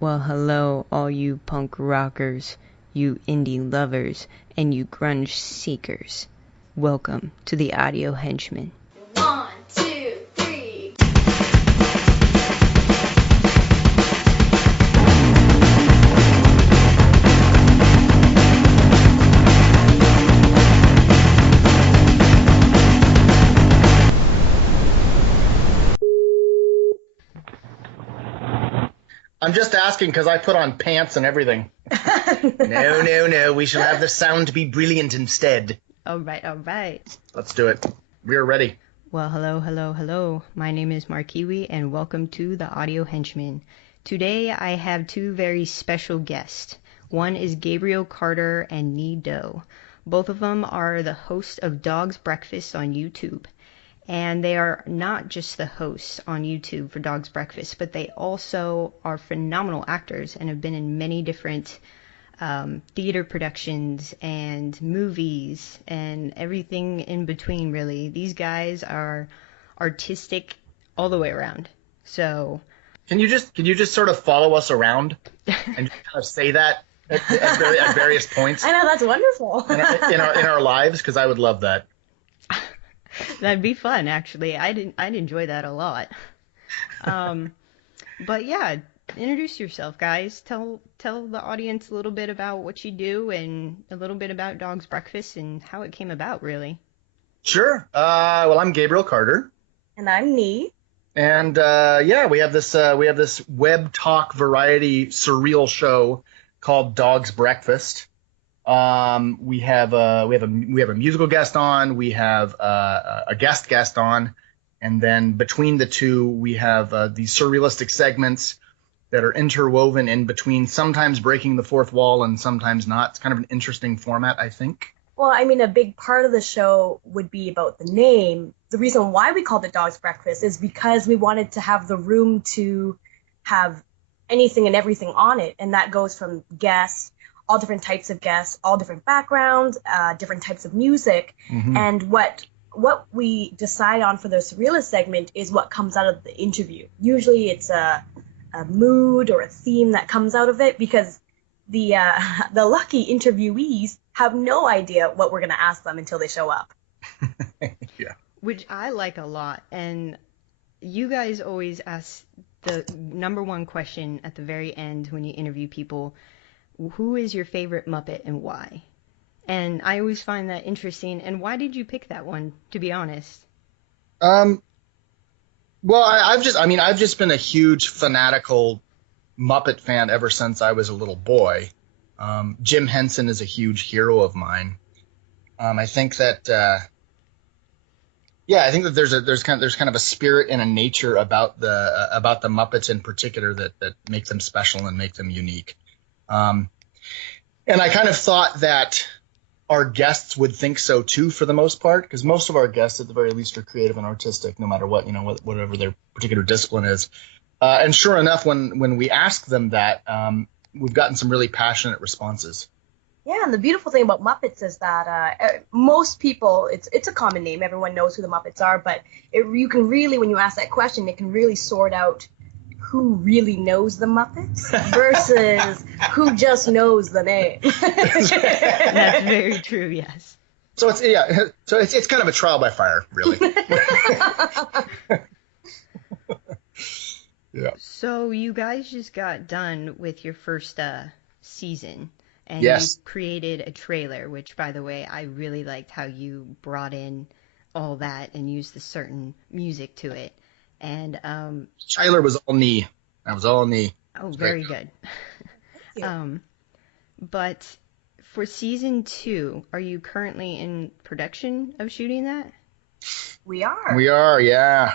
Well, hello, all you punk rockers, you indie lovers, and you grunge seekers. Welcome to the Audio Henchmen. 1, 2, 3. I'm just asking because I put on pants and everything. No. We shall have the sound be brilliant instead. All right. Let's do it. We are ready. Well, hello. My name is Markiwi, and welcome to the Audio Henchmen. Today, I have two very special guests. One is Gabriel Carter and Nee Do. Both of them are the hosts of Dog's Breakfast on YouTube. And they are not just the hosts on YouTube for Dog's Breakfast, but they also are phenomenal actors and have been in many different theater productions and movies and everything in between, really. These guys are artistic all the way around. So Can you just sort of follow us around and just kind of say that at various points I know, that's wonderful. in our lives? Because I would love that. that'd be fun, actually. I'd enjoy that a lot. But yeah, introduce yourself, guys. Tell the audience a little bit about what you do and a little bit about Dog's Breakfast and how it came about, really. Sure. Well, I'm Gabriel Carter, And I'm Nee. and we have this web talk variety surreal show called Dog's Breakfast. We have a musical guest on. We have a guest on, and then between the two, we have these surrealistic segments that are interwoven in between, sometimes breaking the fourth wall and sometimes not. It's kind of an interesting format, I think. Well, I mean, a big part of the show would be about the name. The reason why we called it Dog's Breakfast is because we wanted to have the room to have anything and everything on it. And that goes from guests, all different types of guests, all different backgrounds, different types of music. Mm-hmm. And what we decide on for the surrealist segment is what comes out of the interview. Usually it's a mood or a theme that comes out of it, because the lucky interviewees have no idea what we're going to ask them until they show up. Yeah. Which I like a lot. And you guys always ask the number one question at the very end when you interview people: who is your favorite Muppet and why? And I always find that interesting. And why did you pick that one, to be honest? Well, I've just been a huge fanatical Muppet fan ever since I was a little boy. Jim Henson is a huge hero of mine. I think that there's kind of a spirit and a nature about the Muppets in particular that make them special and make them unique. And I kind of thought that our guests would think so too, for the most part, because most of our guests, at the very least, are creative and artistic, no matter what, whatever their particular discipline is. And sure enough, when we ask them that, we've gotten some really passionate responses. Yeah, and the beautiful thing about Muppets is that most people, it's a common name, everyone knows who the Muppets are, but you can really, when you ask that question, it can really sort out who really knows the Muppets versus who just knows the name. That's very true, yes. So it's kind of a trial by fire, really. Yeah. So you guys just got done with your first season, and Yes. you created a trailer, which, by the way, I really liked how you brought in all that and used the certain music to it. And Tyler was all knee. I was all knee. oh, very good. But for season 2, are you currently in production of shooting that? We are. We are, yeah.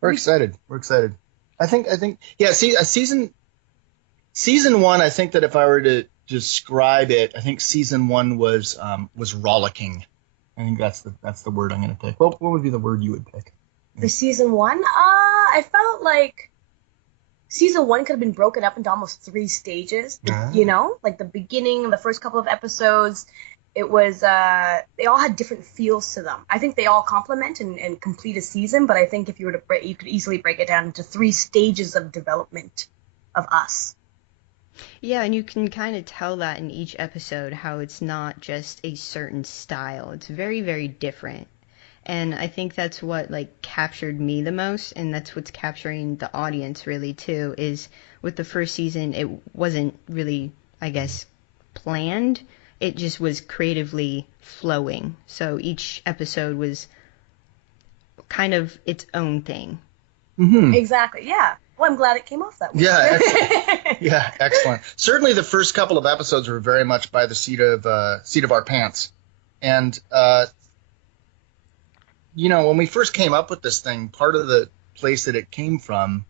We're excited. I think, yeah. See, season 1. I think that if I were to describe it, I think season 1 was rollicking. I think that's the word I'm going to pick. What would be the word you would pick? For season 1, I felt like season 1 could have been broken up into almost 3 stages. Ah. Like the beginning, the first couple of episodes, It was they all had different feels to them. I think they all complement and complete a season, but I think if you were to you could easily break it down into 3 stages of development of us. Yeah, and you can kind of tell that in each episode how it's not just a certain style. It's very, very different. And I think that's what like captured me the most, and that's what's capturing the audience really too, is with the first season it wasn't really, I guess, planned. It just was creatively flowing. So each episode was kind of its own thing. Mm-hmm. Exactly. Yeah. Well, I'm glad it came off that way. Yeah, yeah, excellent. Certainly, the first couple of episodes were very much by the seat of our pants, and when we first came up with this thing, part of the place that it came from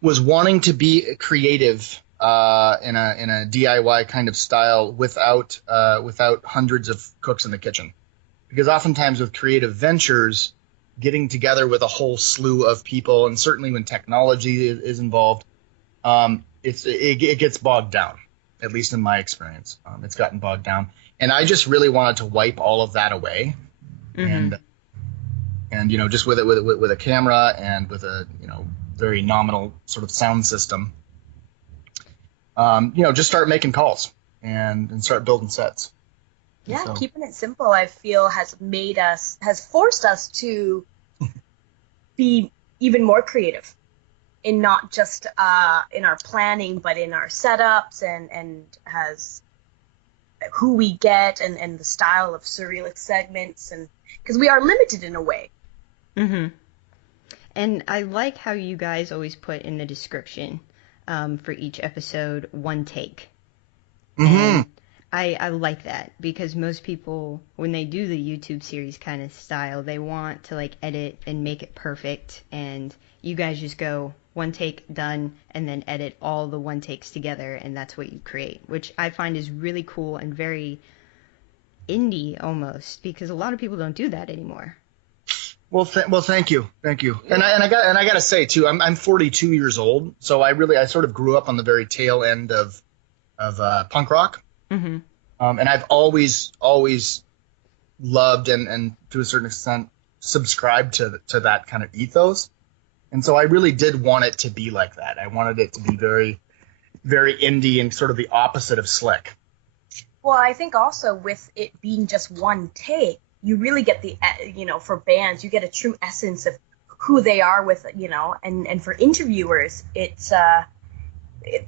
was wanting to be creative in a DIY kind of style without hundreds of cooks in the kitchen, because oftentimes with creative ventures, getting together with a whole slew of people, and certainly when technology is involved, it gets bogged down. At least in my experience, it's gotten bogged down, and I just really wanted to wipe all of that away, Mm-hmm. and just with a camera and with a very nominal sort of sound system, just start making calls and start building sets. Yeah, So, keeping it simple, I feel, has forced us to be even more creative in not just in our planning, but in our setups and has who we get and the style of surrealist segments, and because we are limited in a way. Mm-hmm. And I like how you guys always put in the description for each episode one take. mm-hmm. And I like that because most people, when they do the YouTube series kind of style, they want to like edit and make it perfect. And you guys just go one take, done, and then edit all the one takes together, and that's what you create, which I find is really cool and very indie almost, because a lot of people don't do that anymore. Well, thank you. And I got to say too, I'm 42 years old, so I sort of grew up on the very tail end of punk rock, Mm-hmm. and I've always loved and to a certain extent subscribed to that kind of ethos, and so I really did want it to be like that. I wanted it to be very, very indie and sort of the opposite of slick. Well, I think also with it being just one take, you really get the, for bands, you get a true essence of who they are with, and for interviewers, it's,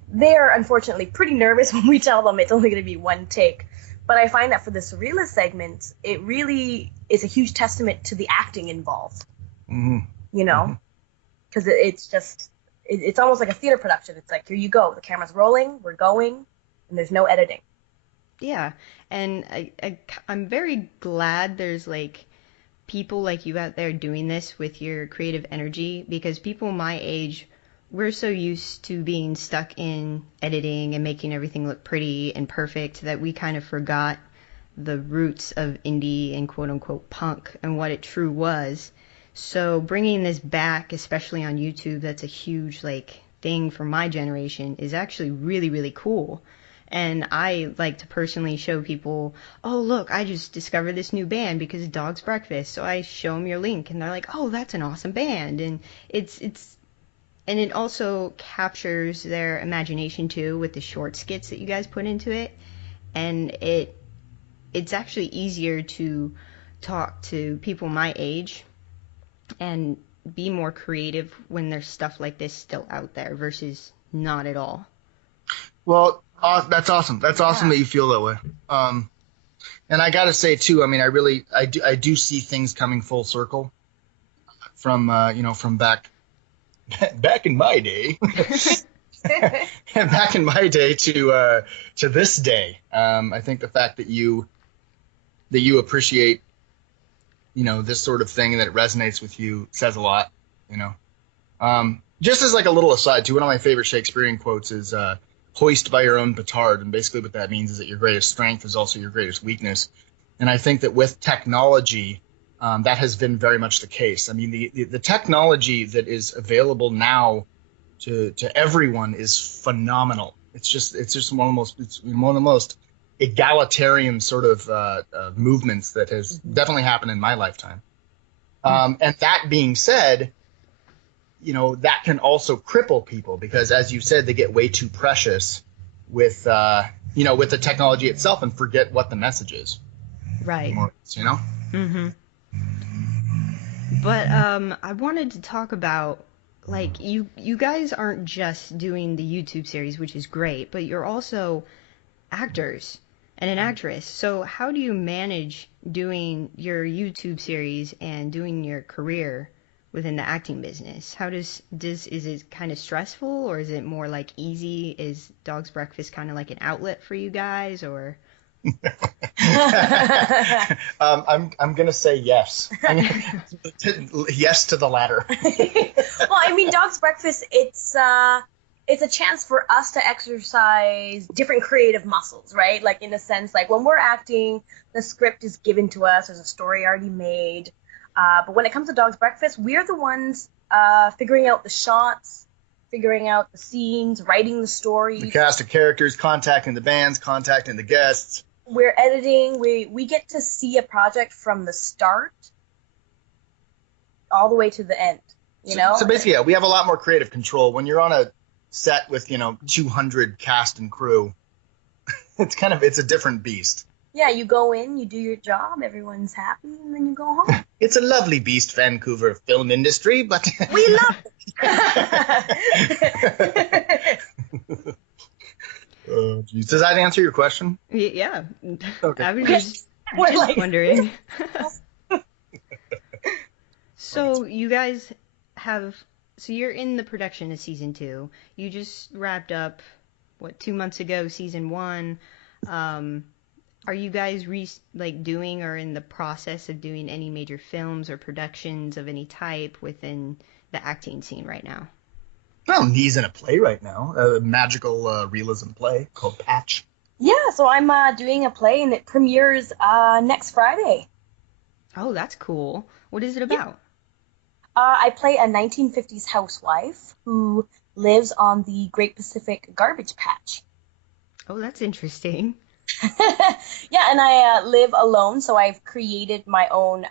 they're unfortunately pretty nervous when we tell them it's only going to be one take. But I find that for the surrealist segments, it really is a huge testament to the acting involved, Mm-hmm. because it's almost like a theater production. It's like, here you go, the camera's rolling, we're going, and there's no editing. Yeah, and I'm very glad there's like people like you out there doing this with your creative energy, because people my age, we're so used to being stuck in editing and making everything look pretty and perfect that we kind of forgot the roots of indie and quote unquote punk and what it true was. So bringing this back, especially on YouTube, that's a huge like thing for my generation, is actually really, really cool. And I like to personally show people, oh, look, I just discovered this new band because of Dog's Breakfast. So I show them your link and they're like, oh, that's an awesome band. And and it also captures their imagination too with the short skits that you guys put into it. And it's actually easier to talk to people my age and be more creative when there's stuff like this still out there versus not at all. Well, that's awesome. That's awesome that you feel that way. And I got to say too, I mean, I do see things coming full circle from from back in my day, back in my day to this day. I think the fact that you appreciate this sort of thing and that it resonates with you says a lot. Just as like a little aside too, one of my favorite Shakespearean quotes is hoist by your own petard, and basically what that means is that your greatest strength is also your greatest weakness. And I think that with technology, that has been very much the case. I mean, the technology that is available now to everyone is phenomenal. It's just one of the most egalitarian sort of movements that has definitely happened in my lifetime. And that being said, that can also cripple people because, as you said, they get way too precious with with the technology itself and forget what the message is. Right. Mm-hmm. But I wanted to talk about, like, you guys aren't just doing the YouTube series, which is great, but you're also actors and an actress. So how do you manage doing your YouTube series and doing your career within the acting business? How is it kind of stressful, or is it more like easy? Is Dog's Breakfast kind of like an outlet for you guys, or? I'm gonna say yes. Yes to the latter. Well, I mean, Dog's Breakfast, it's a chance for us to exercise different creative muscles, right? Like, in a sense, like when we're acting, the script is given to us, there's a story already made. But when it comes to Dog's Breakfast, we're the ones figuring out the shots, figuring out the scenes, writing the story. The cast of characters, contacting the bands, contacting the guests. We're editing. We get to see a project from the start all the way to the end, So basically, yeah, we have a lot more creative control. When you're on a set with, 200 cast and crew, it's a different beast. Yeah, you go in, you do your job, everyone's happy, and then you go home. It's a lovely beast, Vancouver film industry, but we love it. Does that answer your question? Yeah. Okay. I was just wondering. So you guys so you're in the production of season 2. You just wrapped up, 2 months ago, season 1. Are you guys doing or in the process of doing any major films or productions of any type within the acting scene right now? Well, Knee's in a play right now, a magical realism play called Patch. Yeah, so I'm doing a play and it premieres next Friday. Oh, that's cool. What is it about? I play a 1950s housewife who lives on the Great Pacific Garbage Patch. Oh, that's interesting. Yeah, and I live alone, so I've created my own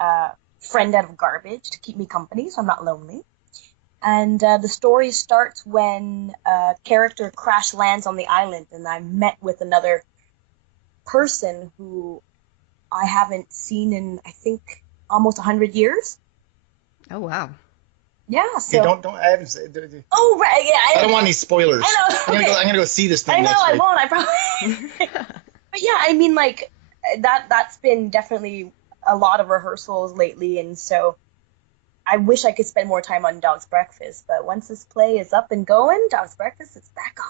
friend out of garbage to keep me company, so I'm not lonely. And the story starts when a character crash lands on the island, and I'm met with another person who I haven't seen in, I think, almost 100 years. Oh, wow. Yeah, so... Hey, don't I haven't said... Oh, right, yeah. I don't want any spoilers. I know, okay. I'm gonna go see this thing I know, next I week. won't, I probably... But yeah, I mean, like, that's been definitely a lot of rehearsals lately, and so I wish I could spend more time on Dog's Breakfast, but once this play is up and going, Dog's Breakfast is back on.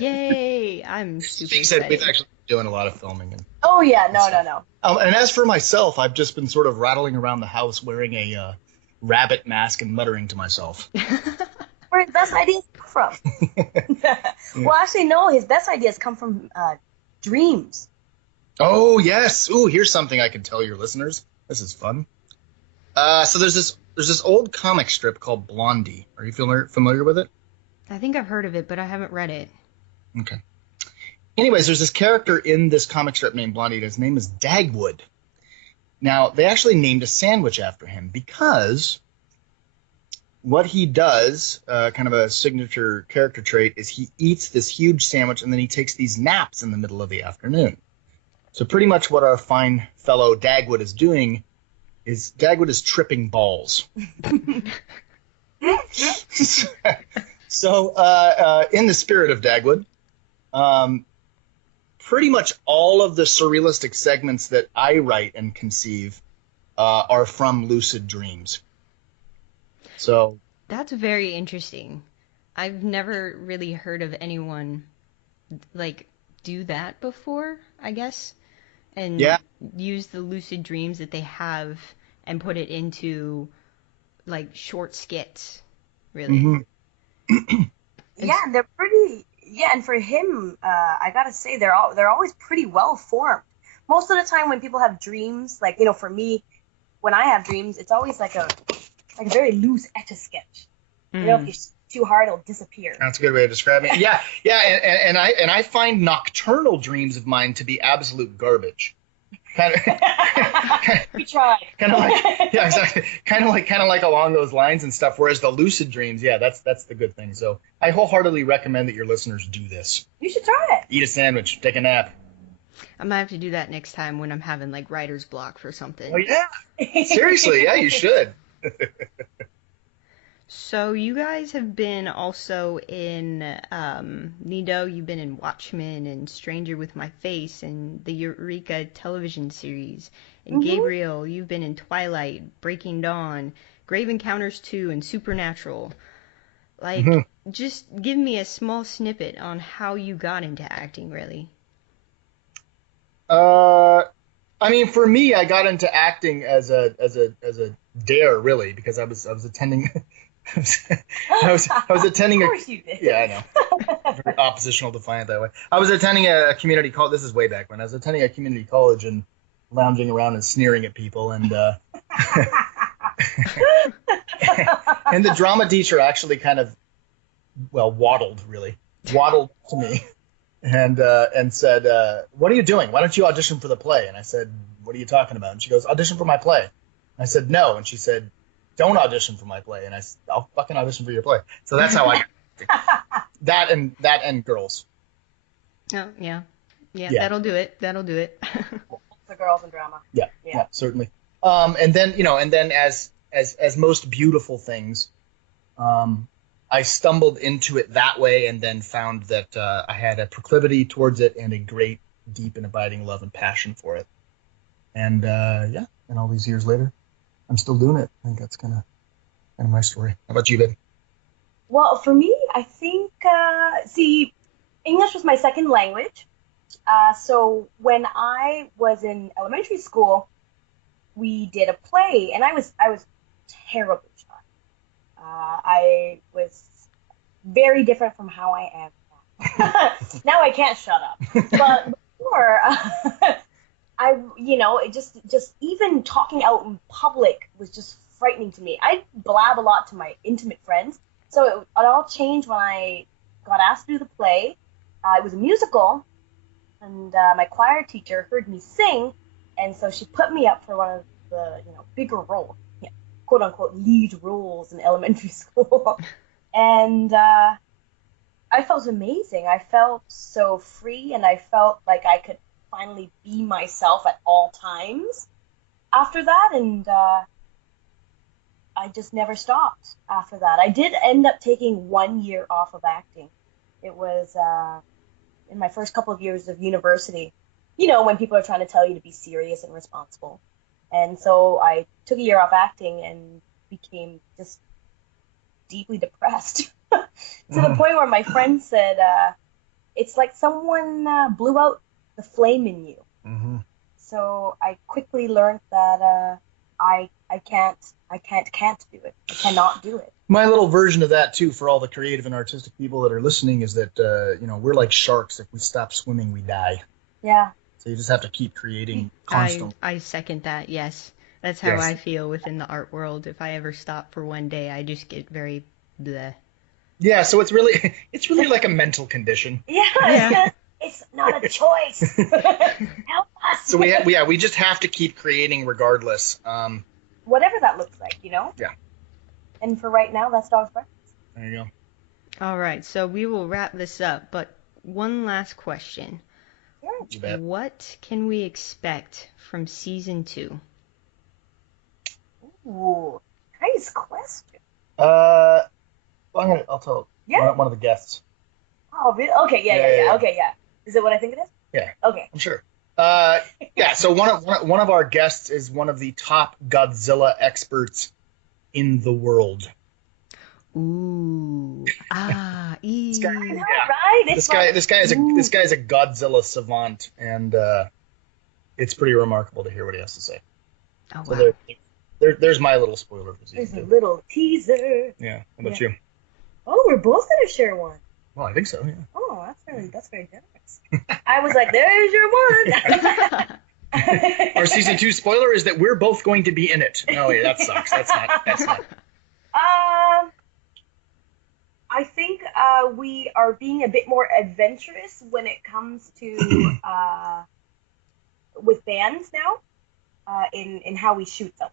Yay! I'm super Being said, excited. we've actually been doing a lot of filming. Oh, yeah, no. And as for myself, I've just been sort of rattling around the house wearing a rabbit mask and muttering to myself. Where his best ideas come from? Well, actually, no, his best ideas come from dreams. Oh, yes. Ooh, here's something I can tell your listeners. This is fun. So there's this old comic strip called Blondie. Are you familiar with it? I think I've heard of it, but I haven't read it. Okay. Anyways, there's this character in this comic strip named Blondie. His name is Dagwood. Now, they actually named a sandwich after him because what he does, kind of a signature character trait, is he eats this huge sandwich and then he takes these naps in the middle of the afternoon. So pretty much what our fine fellow Dagwood is doing is Dagwood is tripping balls. So in the spirit of Dagwood, pretty much all of the surrealistic segments that I write and conceive are from lucid dreams. So that's very interesting. I've never really heard of anyone do that before, I guess, and use the lucid dreams that they have and put it into short skits, really. Mm-hmm. Yeah, they're pretty. Yeah, and for him, I gotta say they're always pretty well formed. Most of the time, when people have dreams, for me, when I have dreams, it's always like a very loose etch-a-sketch. If you too hard, it'll disappear. That's a good way of describing it. Yeah, yeah, and I find nocturnal dreams of mine to be absolute garbage. Kind of, We tried. kind of like, yeah, exactly. Kind of like along those lines and stuff. Whereas the lucid dreams, yeah, that's the good thing. So I wholeheartedly recommend that your listeners do this. You should try it. Eat a sandwich, take a nap. I might have to do that next time when I'm having like writer's block for something. Oh yeah, seriously, yeah, you should. So you guys have been also in Nido, you've been in Watchmen and Stranger with My Face and the Eureka television series. And Gabriel, you've been in Twilight, Breaking Dawn, Grave Encounters 2, and Supernatural. Like, just give me a small snippet on how you got into acting, really. I mean, for me, I got into acting as a dare, really, because I was attending. I was attending. Of course you did. Yeah, I know. Very oppositional to find it that way. I was attending a community college. This is way back when I was attending a community college and lounging around and sneering at people, and and the drama teacher actually kind of, waddled to me, and said, "What are you doing? Why don't you audition for the play?" And I said, "What are you talking about?" And she goes, "Audition for my play." I said, "No," and she said, "Don't audition for my play." And I said, "I'll fucking audition for your play." So that's how I got that and Girls. Oh, yeah. Yeah, that'll do it. The girls in drama. Yeah, certainly. And then as most beautiful things, I stumbled into it that way, and then found that I had a proclivity towards it and a great, deep and abiding love and passion for it. And and all these years later, I'm still doing it. I think that's kind of my story. How about you, babe? Well, for me, I think, English was my second language. So when I was in elementary school, we did a play, and I was terribly shy. I was very different from how I am now. Now I can't shut up. But before, it just even talking out in public was just frightening to me. I blab a lot to my intimate friends. So it all changed when I got asked to do the play. It was a musical, and my choir teacher heard me sing, and so she put me up for one of the bigger roles, quote unquote lead roles in elementary school. And I felt amazing. I felt so free, and I felt like I could finally be myself at all times after that, and I just never stopped after that. I did end up taking 1 year off of acting. It was in my first couple of years of university, when people are trying to tell you to be serious and responsible. And so I took a year off acting and became just deeply depressed to the point where my friend said, it's like someone blew out the flame in you. Mm-hmm. So I quickly learned that I can't do it. I cannot do it. My little version of that too, for all the creative and artistic people that are listening, is that we're like sharks. If we stop swimming, we die. Yeah. So you just have to keep creating constantly. I second that. Yes, that's how I feel within the art world. If I ever stop for one day, I just get very bleh. Yeah. So it's really like a mental condition. Yeah. It's not a choice. Help us. So we just have to keep creating regardless. Whatever that looks like, Yeah. And for right now, that's Dog's Breakfast. There you go. All right, so we will wrap this up, but one last question. You bet. What can we expect from season 2? Ooh, nice question. I'll tell one of the guests. Oh, really? Okay, yeah. Okay, yeah. Is it what I think it is? Yeah. Okay. I'm sure. So one of our guests is one of the top Godzilla experts in the world. Ooh. This guy, right? This guy is a Godzilla savant, and it's pretty remarkable to hear what he has to say. Oh, wow. So there's my little spoiler for season 2. There's a little teaser. Yeah. How about you? Oh, we're both gonna share one. Well, I think so. Yeah. Oh, that's very generous. I was like, there's your one. Our season 2 spoiler is that we're both going to be in it. No, wait, that sucks. That's not. I think we are being a bit more adventurous when it comes to with bands now in how we shoot them.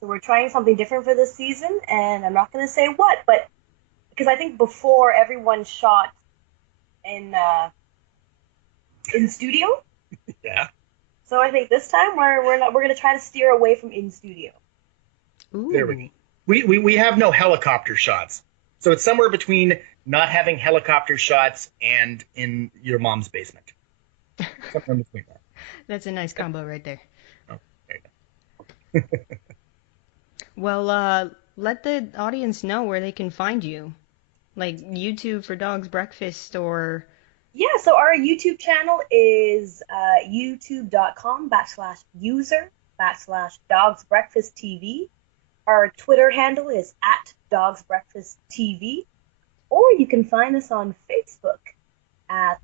So we're trying something different for this season, and I'm not going to say what, but because I think before everyone shot in studio. Yeah. So I think this time we're going to try to steer away from in studio. Ooh. There we go. We have no helicopter shots. So it's somewhere between not having helicopter shots and in your mom's basement. Somewhere in between that. That's a nice combo right there. Oh, there you go. Well, let the audience know where they can find you. Like YouTube for Dog's Breakfast or... Yeah, so our YouTube channel is youtube.com/user/dogsbreakfasttv. Our Twitter handle is @dogsbreakfasttv. Or you can find us on Facebook at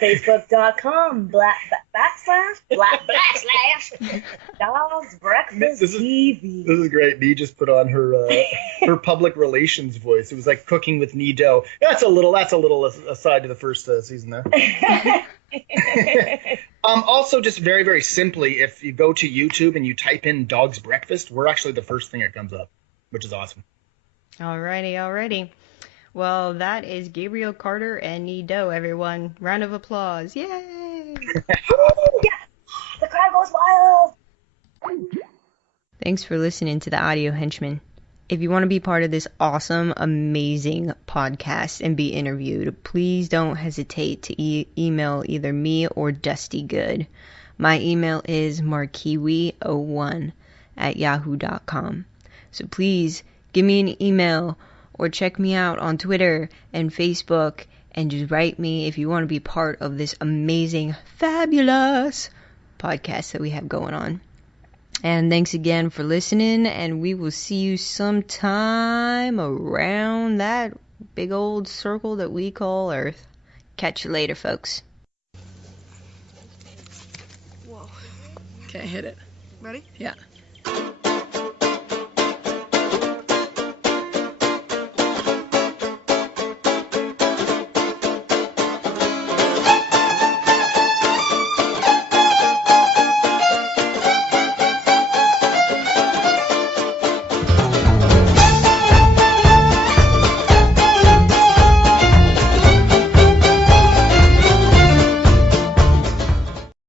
facebook.com/Dogs Breakfast TV. This is great. Nee just put on her public relations voice. It was like cooking with Nee Dough. That's a little aside to the first season there. Also, just very, very simply, if you go to YouTube and you type in Dog's Breakfast, we're actually the first thing that comes up, which is awesome. Alrighty. Well, that is Gabriel Carter and Nee Dough, everyone. Round of applause. Yay! Yeah, the crowd goes wild. Thanks for listening to the Audio Henchmen. If you want to be part of this awesome, amazing podcast and be interviewed, please don't hesitate to email either me or Dusty Good. My email is markiwi01@yahoo.com. So please give me an email or check me out on Twitter and Facebook and just write me if you want to be part of this amazing, fabulous podcast that we have going on. And thanks again for listening, and we will see you sometime around that big old circle that we call Earth. Catch you later, folks. Whoa. Okay, hit it. Ready? Yeah.